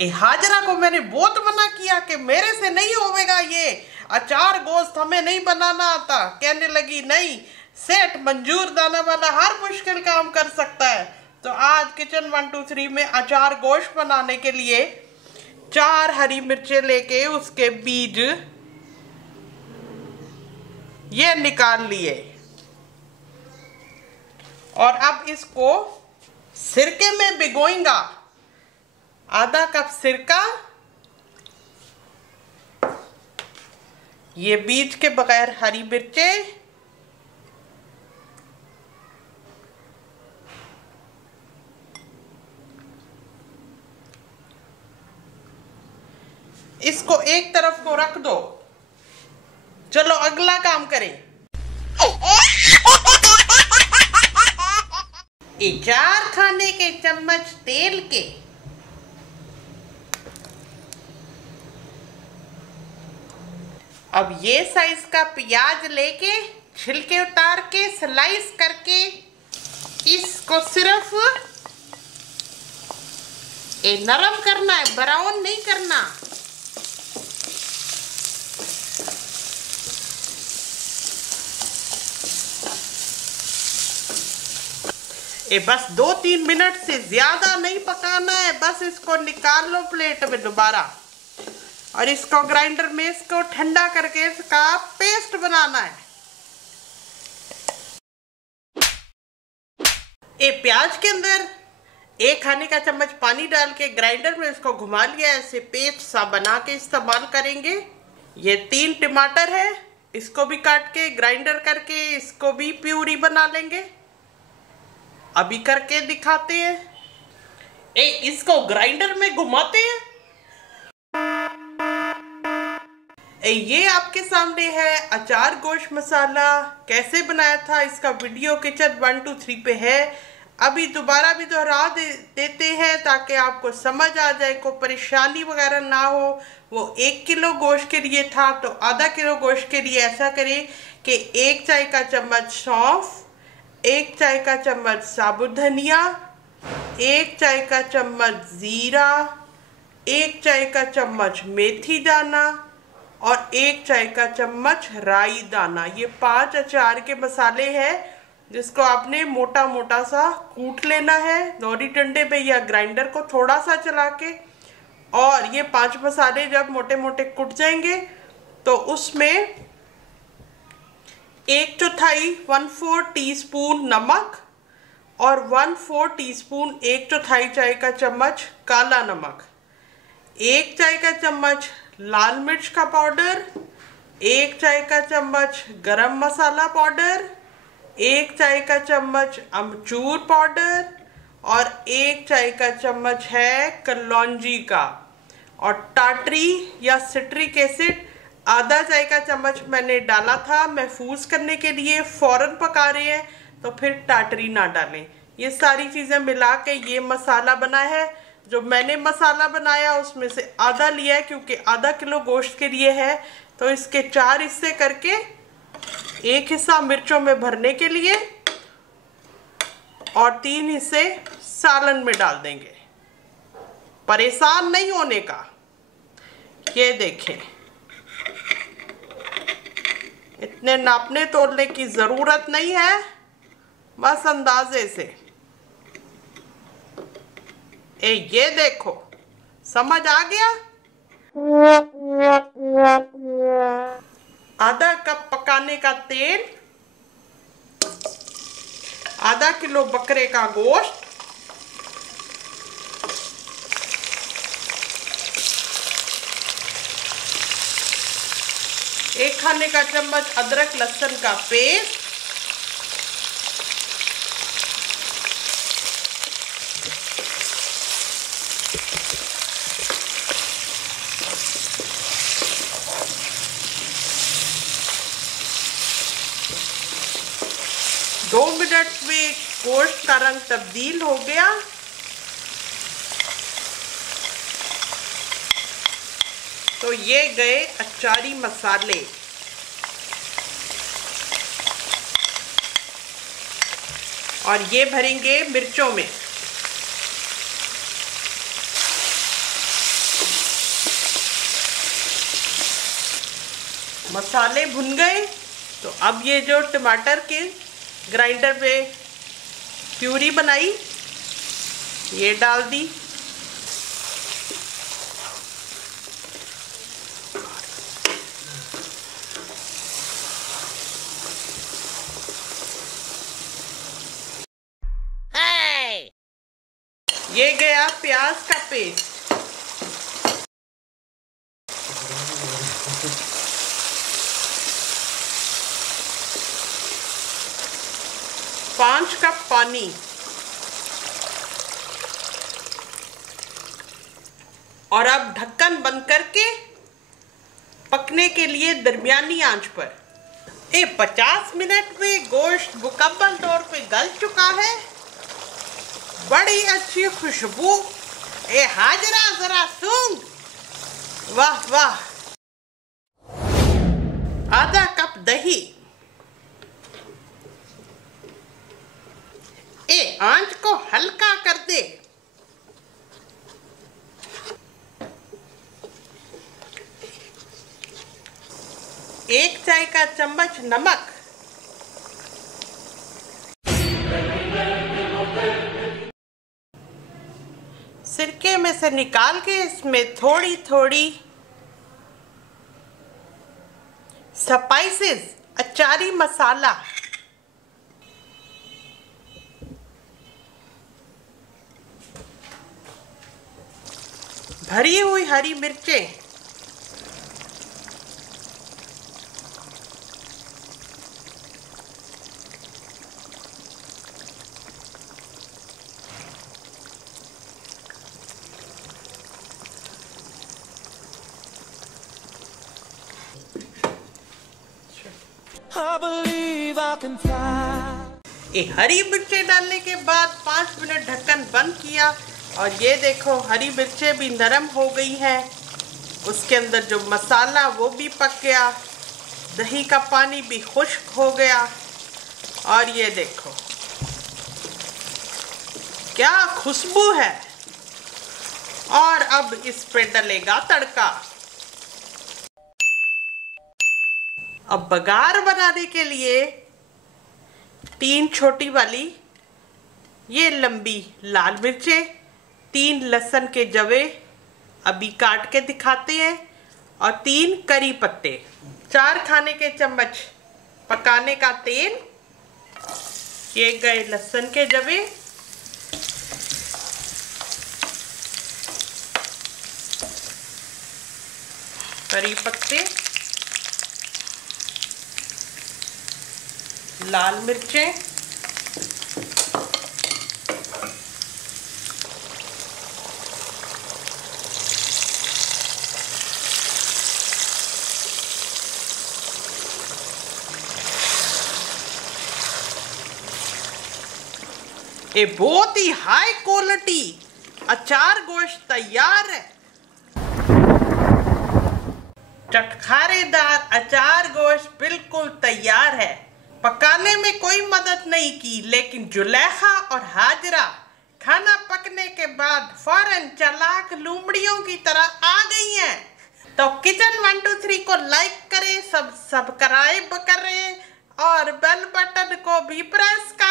हाजरा को मैंने बहुत मना किया कि मेरे से नहीं होगा ये अचार गोश्त, हमें नहीं बनाना आता। कहने लगी नहीं, सेठ मंजूर दाना वाला हर मुश्किल काम कर सकता है। तो आज किचन 123 में अचार गोश्त बनाने के लिए 4 हरी मिर्चें लेके उसके बीज ये निकाल लिए और अब इसको सिरके में भिगोएंगा। आधा कप सिरका, ये बीज के बगैर हरी मिर्चें, इसको एक तरफ को रख दो। चलो अगला काम करें। अचार खाने के चम्मच तेल के अब ये साइज का प्याज लेके छिलके उतार के स्लाइस करके इसको सिर्फ नरम करना है, ब्राउन नहीं करना। बस 2-3 मिनट से ज्यादा नहीं पकाना है, बस इसको निकाल लो प्लेट में दोबारा और इसको ग्राइंडर में इसको ठंडा करके इसका पेस्ट बनाना है। प्याज के अंदर 1 खाने का चम्मच पानी डाल के ग्राइंडर में इसको घुमा लिया, ऐसे पेस्ट सा बना के इस्तेमाल करेंगे। ये 3 टमाटर है, इसको भी काट के ग्राइंडर करके इसको भी प्यूरी बना लेंगे। अभी करके दिखाते हैं। इसको ग्राइंडर में घुमाते हैं। ये आपके सामने है अचार गोश्त मसाला। कैसे बनाया था इसका वीडियो किचन 123 पे है। अभी दोबारा भी दोहरा देते हैं ताकि आपको समझ आ जाए, कोई परेशानी वगैरह ना हो। वो 1 किलो गोश्त के लिए था, तो आधा किलो गोश्त के लिए ऐसा करें कि 1 चाय का चम्मच सौंफ, 1 चाय का चम्मच साबुत धनिया, 1 चाय का चम्मच जीरा, 1 चाय का चम्मच मेथी दाना और 1 चाय का चम्मच राई दाना। ये 5 अचार के मसाले हैं जिसको आपने मोटा मोटा सा कूट लेना है दौरी डंडे पे या ग्राइंडर को थोड़ा सा चला के। और ये 5 मसाले जब मोटे मोटे कुट जाएंगे तो उसमें 1/4 टीस्पून नमक और 1/4 टीस्पून 1/4 चाय का चम्मच काला नमक, 1 चाय का चम्मच लाल मिर्च का पाउडर, 1 चाय का चम्मच गरम मसाला पाउडर, 1 चाय का चम्मच अमचूर पाउडर और 1 चाय का चम्मच है कलौंजी का। और टाटरी या सिट्रिक एसिड आधा चाय का चम्मच मैंने डाला था महफूज करने के लिए। फौरन पका रहे हैं तो फिर टाटरी ना डालें। ये सारी चीज़ें मिला के ये मसाला बना है। जो मैंने मसाला बनाया उसमें से आधा लिया है क्योंकि आधा किलो गोश्त के लिए है, तो इसके 4 हिस्से करके 1 हिस्सा मिर्चों में भरने के लिए और 3 हिस्से सालन में डाल देंगे। परेशान नहीं होने का। ये देखें, इतने नापने तोलने की जरूरत नहीं है, बस अंदाजे से। ये देखो, समझ आ गया। आधा कप पकाने का तेल, आधा किलो बकरे का गोश्त, एक खाने का चम्मच अदरक लहसुन का पेस्ट, दो मिनट में गोश्त का रंग तब्दील हो गया। तो ये गए अचारी मसाले। और ये भरेंगे मिर्चों में। मसाले भुन गए तो अब ये जो टमाटर के ग्राइंडर पे प्यूरी बनाई ये डाल दी। ये गया प्याज का पेस्ट। 5 कप पानी। और अब ढक्कन बंद करके पकने के लिए दरमियानी आंच पर। 50 मिनट में गोश्त मुकम्मल तौर पे गल चुका है। बड़ी अच्छी खुशबू। हाजरा जरा सूंघ। वाह वाह। आधा कप दही। आंच को हल्का कर दे। एक चाय का चम्मच नमक। सिरके में से निकाल के इसमें थोड़ी थोड़ी स्पाइसेस, अचारी मसाला, भरी हुई हरी मिर्चें, हरी मिर्चें डालने के बाद 5 मिनट ढक्कन बंद किया और ये देखो हरी मिर्चें भी नरम हो गई हैं। उसके अंदर जो मसाला वो भी पक गया, दही का पानी भी खुश्क हो गया। और ये देखो क्या खुशबू है। और अब इस पे डलेगा तड़का। अब बघार बनाने के लिए 3 छोटी वाली ये लंबी लाल मिर्चें, 3 लहसुन के जवे अभी काट के दिखाते हैं और 3 करी पत्ते, 4 खाने के चम्मच पकाने का तेल, ये गए लहसुन के जवे, करी पत्ते, लाल मिर्चें, ये बहुत ही हाई क्वालिटी अचार गोश्त तैयार है। चटखारेदार अचार गोश्त बिल्कुल तैयार है। पकाने में कोई मदद नहीं की, लेकिन जुलेखा और हाजरा खाना पकने के बाद फौरन चालाक लूमड़ियों की तरह आ गई हैं। तो किचन 123 को लाइक करें, सब्सक्राइब करें और बेल बटन को भी प्रेस करें।